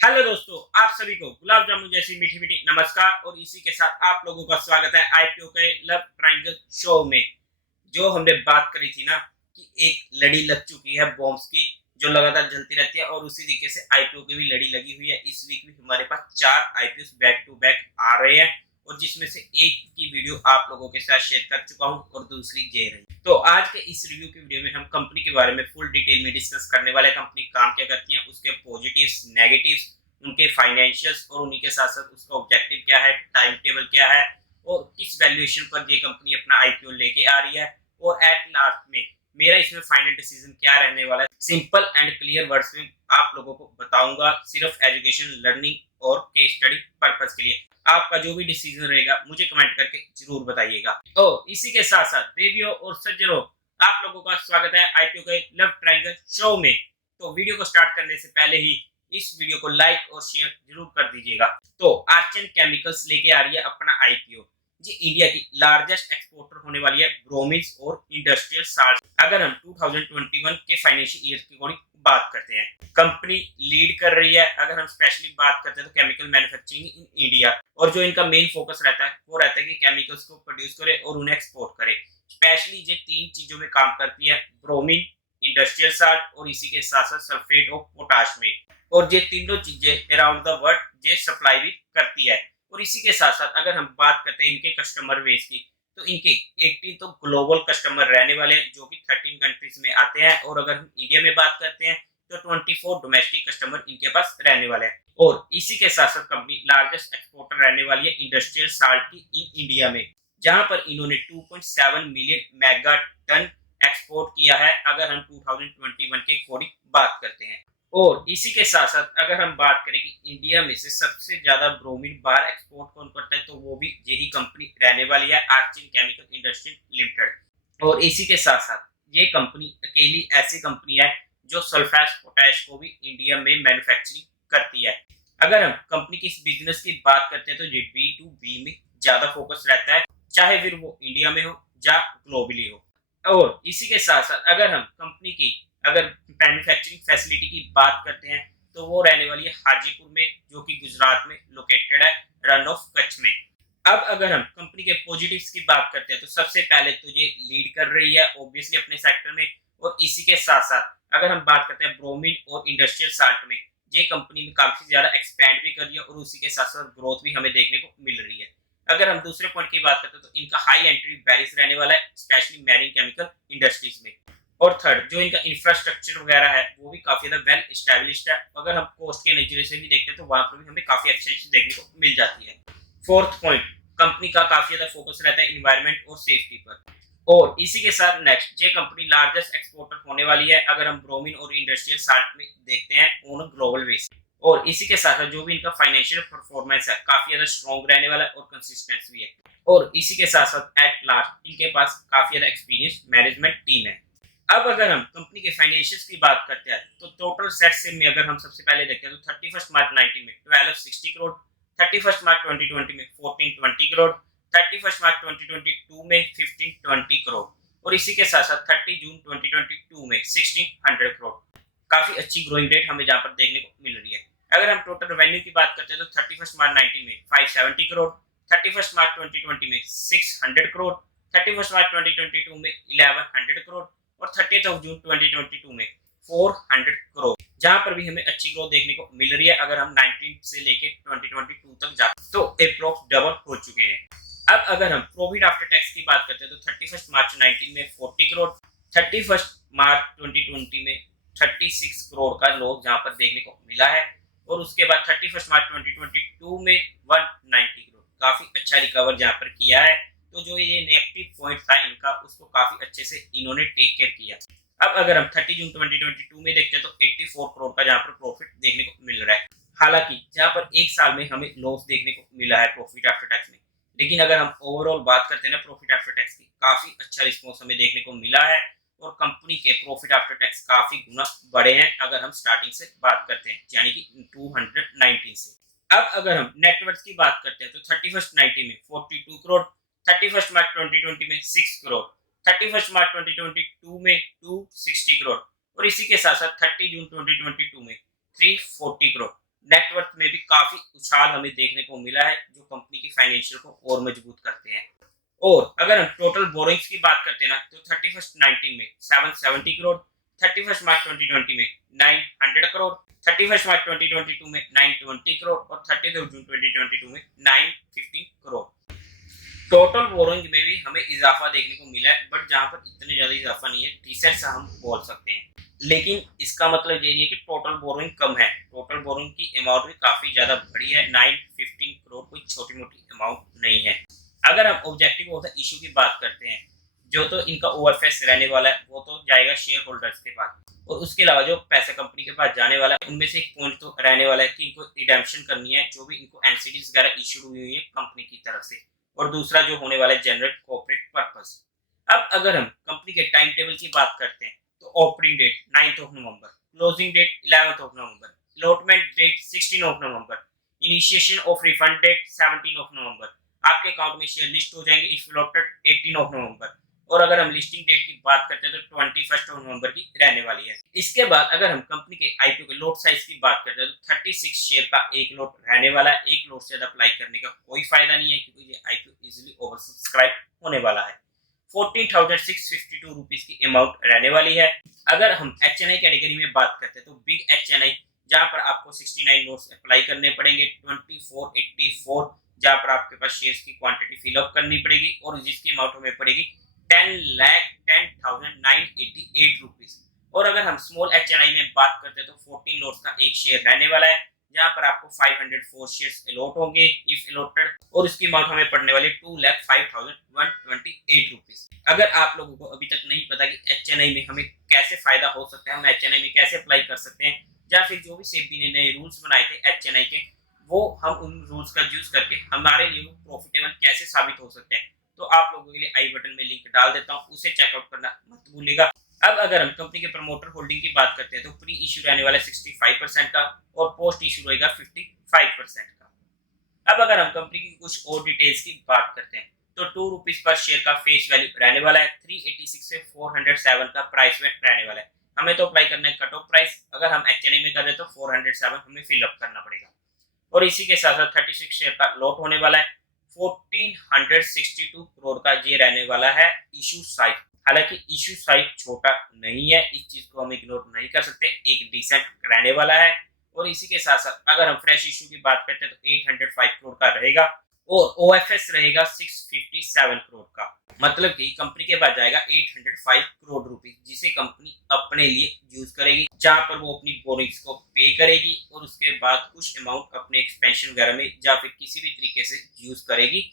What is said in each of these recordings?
Hello दोस्तों, आप सभी को गुलाब जामुन जैसी मीठी मीठी नमस्कार। और इसी के साथ आप लोगों का स्वागत है आईपीओ के लव ट्रायंगल शो में। जो हमने बात करी थी ना कि एक लड़ी लग चुकी है बॉम्ब्स की, जो लगातार जलती रहती है, और उसी तरीके से आईपीओ की भी लड़ी लगी हुई है। इस वीक भी हमारे पास 4 आईपीओ बैक टू बैक आ रहे हैं, और जिसमें से एक की वीडियो आप लोगों के साथ शेयर कर चुका हूं और दूसरी जे रही। तो आज के इस रिव्यू की वीडियो में हम कंपनी के बारे में फुल डिटेल में डिस्कस करने वाले। कंपनी काम क्या करती है, उसके पॉजिटिव्स, नेगेटिव्स, उनके फाइनेंशियल्स, और उन्हीं के साथ साथ उसका ऑब्जेक्टिव क्या है, टाइम टेबल क्या है, और किस वैल्यूएशन पर ये कंपनी अपना आईपीओ लेके आ रही है, और एट लास्ट में मेरा इसमें फाइनल डिसीजन क्या रहने वाला है। सिंपल एंड क्लियर वर्ड्स में आप लोगों को बताऊंगा, सिर्फ एजुकेशन, लर्निंग और केस स्टडी पर्पस के लिए। आपका जो भी डिसीजन रहेगा मुझे कमेंट करके जरूर बताइएगा। तो इसी के साथ साथ देवियों और सज्जनों, आप लोगों का स्वागत है आईपीओ के लव ट्रायंगल शो में। तो वीडियो को स्टार्ट करने से पहले ही इस वीडियो को लाइक और शेयर जरूर कर दीजिएगा। तो आर्चन केमिकल्स लेके आ रही है अपना आईपीओ। जी इंडिया की लार्जेस्ट एक्सपोर्टर होने वाली है ब्रोमीन्स और इंडस्ट्रियल साल्ट। अगर हम 2021 के फाइनेंशियल ईयर की बात करते हैं, कंपनी लीड कर रही है। अगर हम स्पेशली बात करते हैं तो केमिकल मैन्युफैक्चरिंग इन इंडिया, और जो इनका मेन फोकस रहता है वो रहता है कि केमिकल्स को प्रोड्यूस करे और उन्हें एक्सपोर्ट करे। स्पेशली ये 3 चीजों में काम करती है, ब्रोमीन, इंडस्ट्रियल साल्ट और इसी के साथ साथ सल्फेट ऑफ पोटाश में। और ये तीनों चीजें अराउंड द वर्ल्ड ये सप्लाई भी करती है। और इसी के साथ साथ अगर हम बात करते हैं इनके कस्टमर बेस की, तो इनके 18 तो ग्लोबल कस्टमर रहने वाले हैं, जो कि 13 कंट्रीज में आते हैं। और अगर हम इंडिया में बात करते हैं तो 24 डोमेस्टिक कस्टमर इनके पास रहने वाले हैं। और इसी के साथ साथ कंपनी लार्जेस्ट एक्सपोर्टर रहने वाली है इंडस्ट्रियल साल्ट की इन इंडिया में, जहां पर इन्होंने 2.7 मिलियन मेगा टन एक्सपोर्ट किया है, अगर हम 2021 के अकॉर्डिंग बात करते हैं। और इसी के साथ साथ अगर हम बात करें कि इंडिया में से सबसे ज्यादा ब्रोमीन बार एक्सपोर्ट कौन करता है, तो वो भी यही कंपनी रहने वाली है, आर्चिन केमिकल इंडस्ट्री लिमिटेड। और इसी के साथ साथ ये कंपनी अकेली ऐसी कंपनी है जो सल्फेट पोटैश को भी इंडिया में मैन्युफैक्चरिंग करती है। अगर हम कंपनी की इस बिजनेस की बात करते हैं तो ये B2B में ज्यादा फोकस रहता है, चाहे फिर वो इंडिया में हो या ग्लोबली हो। और इसी के साथ साथ अगर हम कंपनी की अगर मैन्युफैक्चरिंग फैसिलिटी की बात करते हैं तो वो रहने वाली है हाजीपुर में, जो कि गुजरात में लोकेटेड है, रन ऑफ कच्छ में। अब अगर हम कंपनी के पॉजिटिव्स की बात करते हैं तो सबसे पहले तो ये लीड कर रही है ऑब्वियसली अपने सेक्टर में। और इसी के साथ साथ अगर हम बात करते हैं ब्रोमीन और इंडस्ट्रियल साल्ट में, ये कंपनी में काफी ज्यादा एक्सपैंड भी कर रही है, और उसी के साथ साथ ग्रोथ भी हमें देखने को मिल रही है। अगर हम दूसरे पॉइंट की बात करते हैं तो इनका हाई एंट्री बैरियर्स रहने वाला है, स्पेशली मैरीन केमिकल इंडस्ट्रीज में। और थर्ड, जो इनका इंफ्रास्ट्रक्चर वगैरह है वो भी काफी ज्यादा वेल एस्टैब्लिश्ड है। अगर हम कॉस्ट के नजरिए से भी देखते हैं तो वहां पर भी हमें काफी एक्सटेंशन देखने को मिल जाती है। फोर्थ पॉइंट, कंपनी का काफी ज्यादा फोकस रहता है इन्वायरमेंट और सेफ्टी पर। और इसी के साथ नेक्स्ट, ये कंपनी लार्जेस्ट एक्सपोर्टर होने वाली है, अगर हम ब्रोमीन और इंडस्ट्रियल साल्ट में देखते हैं ऑन ग्लोबल बेसिस। और इसी के साथ जो भी इनका फाइनेंशियल परफॉर्मेंस है काफी ज्यादा स्ट्रॉन्ग रहने वाला है और कंसिस्टेंस भी है। और इसी के साथ साथ एट लास्ट इनके पास काफी ज्यादा एक्सपीरियंस मैनेजमेंट टीम है। अब अगर हम कंपनी के फाइनेंशियल्स की बात करते हैं तो टोटल सेट्स में अगर हम सबसे पहले देखते हैं तो 31 मार्च 19 में 1260 करोड़, 31 मार्च 2020 में 1420 करोड़, 31 मार्च 2022 में 1520 करोड़, और इसी के साथ साथ 30 जून 2022 में 1600 करोड़। काफी अच्छी ग्रोइंग रेट हमें जहां पर देखने को मिल रही है। अगर हम टोटल रेवेन्यू की बात करते हैं तो 31 मार्च 19 में 570 करोड़, 31 मार्च 2020 में 600 करोड़, 31 मार्च 2022 में 1100 करोड़, और 30 जून 2022 में 400 करोड़, जहां पर भी हमें अच्छी ग्रोथ देखने को मिल रही है। अगर हम 19 से लेके 2022 तक जाते तो अप्रोक्स डबल हो चुके हैं। अब अगर हम प्रॉफिट आफ्टर टैक्स की बात करते हैं तो 31 मार्च 19 में 40 करोड़, 31 मार्च 2020 में 36 करोड़ का लॉस जहां पर देखने को मिला है, और उसके बाद 31 मार्च 2022 में 190 करोड़, काफी अच्छा रिकवर जहां पर किया है। तो जो ये नेगेटिव पॉइंट था इनका, उसको काफी अच्छे से इन्होंने टेक केयर किया। अब अगर हम 30 जून 2022 में देखते हैं तो 84 करोड़ का जहां पर प्रॉफिट देखने को मिल रहा है। हालांकि जहां पर एक साल में हमें लॉस देखने को मिला है प्रॉफिट आफ्टर टैक्स में, लेकिन अगर हम ओवरऑल बात करते हैं ना प्रॉफिट आफ्टर टैक्स की, काफी अच्छा रिस्पॉन्स हमें देखने को मिला है। और कंपनी के प्रॉफिट आफ्टर टैक्स काफी गुना बढ़े हैं अगर हम स्टार्टिंग से बात करते हैं, यानी कि 219 से। अब अगर हम नेटवर्थ की बात करते हैं तो 31 90 में 42 करोड़, 31 मार्च 2020 में 6 करोड़, 31 मार्च 2022 में 260 करोड़, और इसी के साथ साथ 30 जून 2022 में 340 करोड़। नेटवर्थ में भी काफी उछाल हमें देखने को मिला है, जो कंपनी की फाइनेंशियल को और मजबूत करते हैं। और अगर हम टोटल बोरोइंग्स की बात करते हैं ना, तो 31/19 में 770 करोड़, 31 मार्च 2020 में 900 करोड़, 31 मार्च 2022 में 920 करोड़ और 30 जून 2022 में 915 करोड़। टोटल बोरोइंग में भी हमें इजाफा देखने को मिला है, बट जहां पर इतने ज्यादा इजाफा नहीं है, डिसेंट सा हम बोल सकते हैं। लेकिन इसका मतलब ये नहीं है कि टोटल बोरोइंग कम है। टोटल बोरोइंग की अमाउंट भी काफी ज्यादा बड़ी है। 915 करोड़ कोई छोटी मोटी अमाउंट नहीं है। अगर हम ऑब्जेक्टिव ऑफ द इशू की बात करते हैं, जो तो इनका ओएफएस रहने वाला है, वो तो जाएगा शेयर होल्डर्स के पास। और उसके अलावा जो पैसा कंपनी के पास जाने वाला है, उनमें से एक पॉइंट तो रहने वाला है कि इनको रिडेम्पशन करनी है, जो भी इनको एनसीडीज वगैरह इशू हुई है कंपनी की तरफ से। और दूसरा जो होने वाला है जनरल कॉर्पोरेट पर्पस। अब अगर हम कंपनी के टाइम टेबल की बात करते हैं, तो ओपनिंग डेट 9 नवंबर, क्लोजिंग डेट 11 नवंबर, अलॉटमेंट डेट 16 नवंबर, इनिशिएशन ऑफ रिफंड डेट 17 नवंबर, आपके अकाउंट में शेयर लिस्ट हो जाएंगे इफ अलॉटेड 18 नवंबर। और अगर हम लिस्टिंग डेट की बात करते हैं तो 21 नवंबर की रहने वाली है। इसके बाद अगर हम कंपनी के आईपीओ के लोट साइज की बात करते हैं, तो 36 शेयर का एक लोट रहने वाला है। एक लोट से ज्यादा अप्लाई करने का कोई फायदा नहीं है, क्योंकि ये आईपीओ इजीली ओवर सब्सक्राइब होने वाला है। 14,652 रुपीज की अमाउंट रहने वाली है। अगर हम एचएनआई कैटेगरी में बात करते हैं, तो बिग एचएनआई, जहां पर आपको 69 नोट्स अप्लाई करने पड़ेंगे, 2484, जहां पर आपके पास शेयर्स की क्वांटिटी फिलअप करनी पड़ेगी, और जिसकी अमाउंट हमें पड़ेगी 10,10,988 रुपीज। और अगर हम स्मॉल एचएनआई में बात करते हैं, तो 14 नोट्स का एक शेयर रहने वाला है, जहां पर आपको 504 शेयर्स अलॉट होंगे इफ अलॉटेड, और उसकी अमाउंट हमें पड़ने वाली 2,05,128 रुपीज। अगर आप लोगों को अभी तक नहीं पता कि एचएनआई में हमें कैसे फायदा हो सकता है, हम एचएनआई में कैसे अप्लाई कर सकते हैं, या फिर जो भी सेबी ने नए रूल्स बनाए थे एचएनआई के, वो हम उन रूल्स का यूज करके हमारे लिए प्रॉफिटेबल कैसे साबित हो सकते हैं, तो आप लोगों के लिए आई बटन में लिंक डाल देता हूं, उसे चेकआउट करना मत भूलिएगा। अब अगर हम कंपनी के प्रमोटर होल्डिंग की बात करते हैं, तो प्री इश्यू रहने वाला 65% का, और पोस्ट इश्यू रहेगा 55% का। अब अगर हम कंपनी की कुछ और डिटेल्स की बात करते हैं, तो 2 रुपीज पर शेयर का फेस वैल्यू रहने वाला है। 386 से 407 का प्राइस में रहने वाला है। हमें तो अप्लाई करना है कट ऑफ प्राइस। अगर हम एचएनआई में कर रहे हैं, तो 407 हमें फिलअप करना पड़ेगा। और इसी के साथ साथ 36 शेयर का लॉट होने वाला है। 1462 करोड़ का ये रहने वाला है इशू साइज। हालांकि इशू साइज छोटा नहीं है, इस चीज को हम इग्नोर नहीं कर सकते, एक डिसेंट रहने वाला है। और इसी के साथ साथ अगर हम फ्रेश इशू की बात करते हैं, तो 805 करोड़ का रहेगा, और ओएफएस रहेगा 657 करोड़ का। मतलब कि कंपनी के पास जाएगा 805 करोड़ रुपए, जिसे कंपनी अपने लिए यूज करेगी, जहां पर वो अपनी बोरिंग्स को पे करेगी, और उसके बाद कुछ अमाउंट अपने एक्सपेंशन वगैरह में या फिर किसी भी तरीके से यूज करेगी,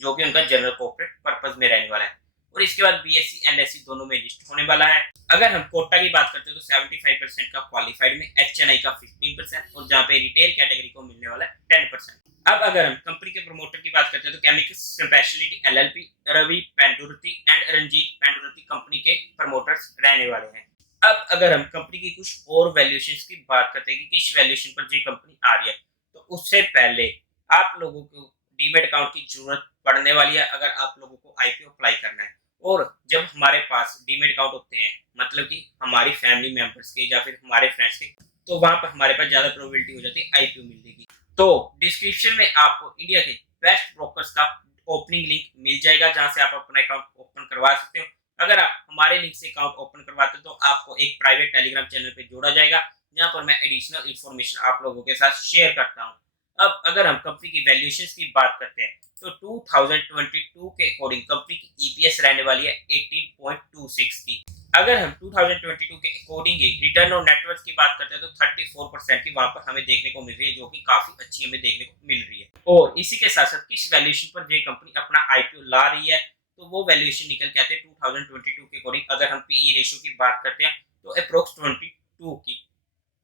जो कि उनका जनरल कॉर्पोरेट पर्पस में रहने वाला है। और इसके बाद बीएससी एनएससी दोनों में लिस्ट होने वाला है। अगर हम कोटा की बात करते हैं, तो 75% का क्वालिफाइड में, एचएनआई का 15%, और जहां पे रिटेल कैटेगरी को मिलने वाला है 10%। अब अगर हम कंपनी के प्रमोटर की बात करते हैं, तो chemical speciality LLP, Ravi Pendurthi and Ranjit Pendurthi company के प्रमोटर्स रहने वाले हैं। अब अगर हम कंपनी की कुछ और वैल्यूएशंस की बात करते हैं कि किस वैल्यूएशन पर ये कंपनी आ रही है, तो उससे पहले आप लोगों को डीमेट अकाउंट की जरूरत पड़ने वाली है, अगर आप लोगों को आईपीओ अप्लाई करना है। और जब हमारे पास डीमेट अकाउंट होते हैं, मतलब कि हमारी फैमिली मेंबर्स के या फिर हमारे फ्रेंड्स के, तो वहां पर हमारे पास ज्यादा प्रोबेबिलिटी हो जाती है आईपीओ मिलने की। तो डिस्क्रिप्शन में आपको इंडिया के बेस्ट ब्रोकर्स का ओपनिंग लिंक मिल जाएगा, जहां से आप अपना अकाउंट ओपन करवा सकते हो। अगर आप हमारे लिंक से अकाउंट ओपन करवाते हो, तो आपको एक प्राइवेट टेलीग्राम चैनल पे जोड़ा जाएगा, जहां पर मैं एडिशनल इंफॉर्मेशन आप लोगों के साथ शेयर करता हूं। अब अगर हम कंपनी की वैल्यूएशंस की बात करते हैं, तो 2022 के अकॉर्डिंग कंपनी की ईपीएस रहने वाली है 18.26 की। अगर हम 2022 के अकॉर्डिंग रिटर्न ऑन नेटवर्थ की बात करते हैं, तो 34% की वहां पर हमें देखने को मिल रही है, जो कि काफी अच्छी हमें देखने को मिल रही है। और इसी के साथ साथ किस वैल्यूएशन पर ये कंपनी अपना आईपीओ ला रही है, तो वो वैल्यूएशन निकल के आते हैं 2022 के अकॉर्डिंग। अगर हम पीई रेशियो की बात करते हैं, तो अप्रोक्स 22 की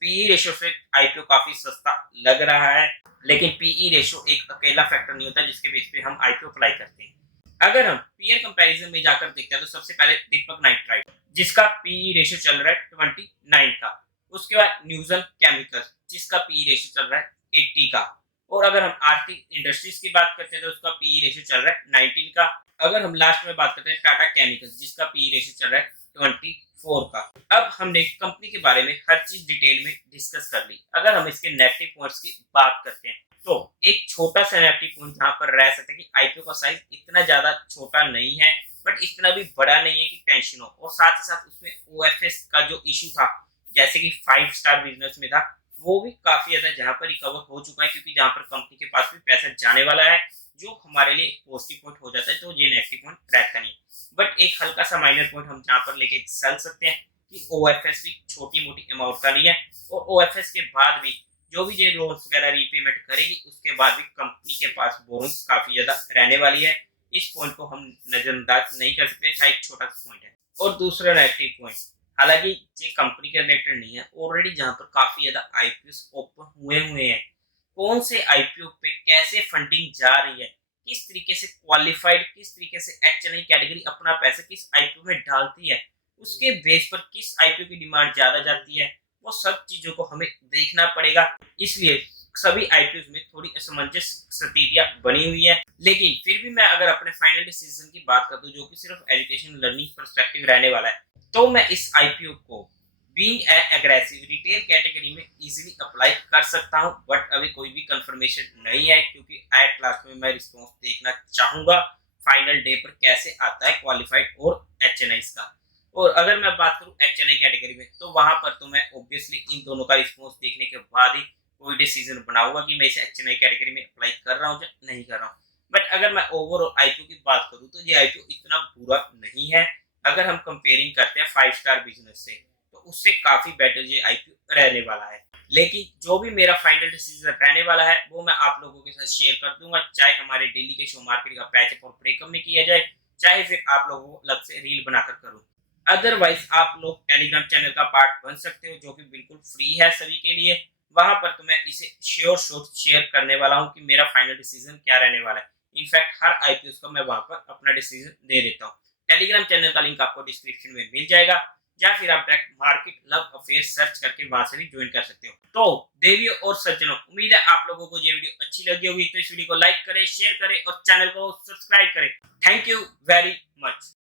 पीई रेशियो से आईपीओ काफी सस्ता लग रहा है। लेकिन पीई रेशियो एक अकेला फैक्टर नहीं होता जिसके बेस पे हम आईपीओ अप्लाई करते हैं। अगर हम पीयर कंपैरिजन में जाकर देखते हैं, तो सबसे पहले दीपक नाइट्राइट, जिसका पीई रेशियो चल रहा है 29 का। उसके बाद न्यूजन केमिकल्स, जिसका पीई रेशियो चल रहा है 80 का। और अगर हम आरती इंडस्ट्रीज की बात करते हैं, तो उसका पीई रेशियो चल रहा है 19 का। अगर हम लास्ट में बात करते हैं टाटा केमिकल्स, जिसका पीई रेशियो चल रहा है 4 का। अब हमने कंपनी के बारे में हर चीज डिटेल में डिस्कस कर ली। अगर हम इसके नेगेटिव पॉइंट्स की बात करते हैं तो एक छोटा सा नेगेटिव पॉइंट जहां पर रह सकता है कि आईपीओ का साइज इतना ज्यादा छोटा नहीं है बट इतना भी बड़ा नहीं है कि टेंशन हो, और साथ ही साथ उसमें ओएफएस का जो इशू था जैसे कि 5 स्टार बिजनेस में था वो भी काफी ज्यादा जहां पर रिकवर हो चुका है, क्योंकि जहां पर कंपनी के पास भी पैसा जाने वाला है जो हमारे लिए एक पॉजिटिव पॉइंट हो जाता है, तो ये नेगेटिव पॉइंट रहता नहीं। बट एक हल्का सा माइनर पॉइंट हम जहां पर लेके चल सकते हैं कि ओएफएस भी छोटी मोटी अमाउंट का नहीं है, और ओएफएस के बाद भी जो भी ये लोन्स वगैरह रीपेमेंट करेगी उसके बाद भी कंपनी के पास बोनस काफी ज्यादा रहने वाली है। इस पॉइंट को हम नजरअंदाज नहीं कर सकते, चाहे एक छोटा सा पॉइंट है। और दूसरा नेगेटिव पॉइंट, हालांकि ये कंपनी के रिलेटेड नहीं है, ऑलरेडी जहां पर काफी ज्यादा आईपीओ ओपन हुए हैं, कौन से आईपीओ पे कैसे फंडिंग जा रही है, किस तरीके से क्वालिफाइड, किस तरीके से एचएनआई कैटेगरी अपना पैसा किस आईपीओ में डालती है, उसके बेस पर किस आईपीओ की डिमांड ज्यादा जाती है, वो सब चीजों को हमें देखना पड़ेगा। इसलिए सभी आईपीओ में थोड़ी असमंजस स्थितियां बनी हुई है, लेकिन फिर भी मैं अगर अपने फाइनल डिसीजन की बात कर दूं जो कि सिर्फ एजुकेशन लर्निंग पर्सपेक्टिव रहने वाला है, तो मैं इस आईपीओ को बीइंग एग्रेसिव रिटेल कैटेगरी में इजीली अप्लाई कर सकता हूं, बट अभी कोई भी कंफर्मेशन नहीं है क्योंकि एट लास्ट में मैं रिस्पॉन्स देखना चाहूंगा फाइनल डे पर कैसे आता है क्वालिफाइड और एचएनआई का। और अगर मैं बात करूं एचएनआई कैटेगरी में तो वहां पर तो मैं ऑब्वियसली इन दोनों का रिस्पॉन्स देखने के बाद ही कोई डिसीजन बनाऊंगा कि मैं इसे एचएनआई कैटेगरी में अप्लाई कर रहा हूं या नहीं कर रहा हूं। बट अगर मैं ओवरऑल आईपीओ की बात करूं तो ये आईपीओ इतना बुरा नहीं है। अगर हम कंपेयरिंग करते हैं 5 स्टार बिजनेस से तो उससे काफी बेटर ये आईपीओ रहने वाला है। लेकिन जो भी मेरा फाइनल डिसीजन रहने वाला है वो मैं आप लोगों के साथ शेयर कर दूंगा, चाहे हमारे डेली के शो मार्केट का पैचअप और ब्रेकअप में किया जाए, चाहे फिर आप लोगों को अलग से रील बनाकर करूं। अदरवाइज आप लोग टेलीग्राम चैनल का पार्ट बन सकते हो जो कि बिल्कुल फ्री है सभी के लिए। वहां पर तो मैं इसे श्योर शेयर करने वाला हूं कि मेरा फाइनल डिसीजन क्या रहने वाला है। इनफैक्ट हर आईपीओ को मैं वहां पर अपना डिसीजन दे देता हूं। टेलीग्राम चैनल का लिंक आपको डिस्क्रिप्शन में मिल जाएगा, या फिर आप direct market love affair search करके वहां से भी ज्वाइन कर सकते हो। तो देवियों और सज्जनों, उम्मीद है आप लोगों को ये वीडियो अच्छी लगी होगी, तो इस वीडियो को लाइक करें, शेयर करें और चैनल को सब्सक्राइब करें। Thank you very much.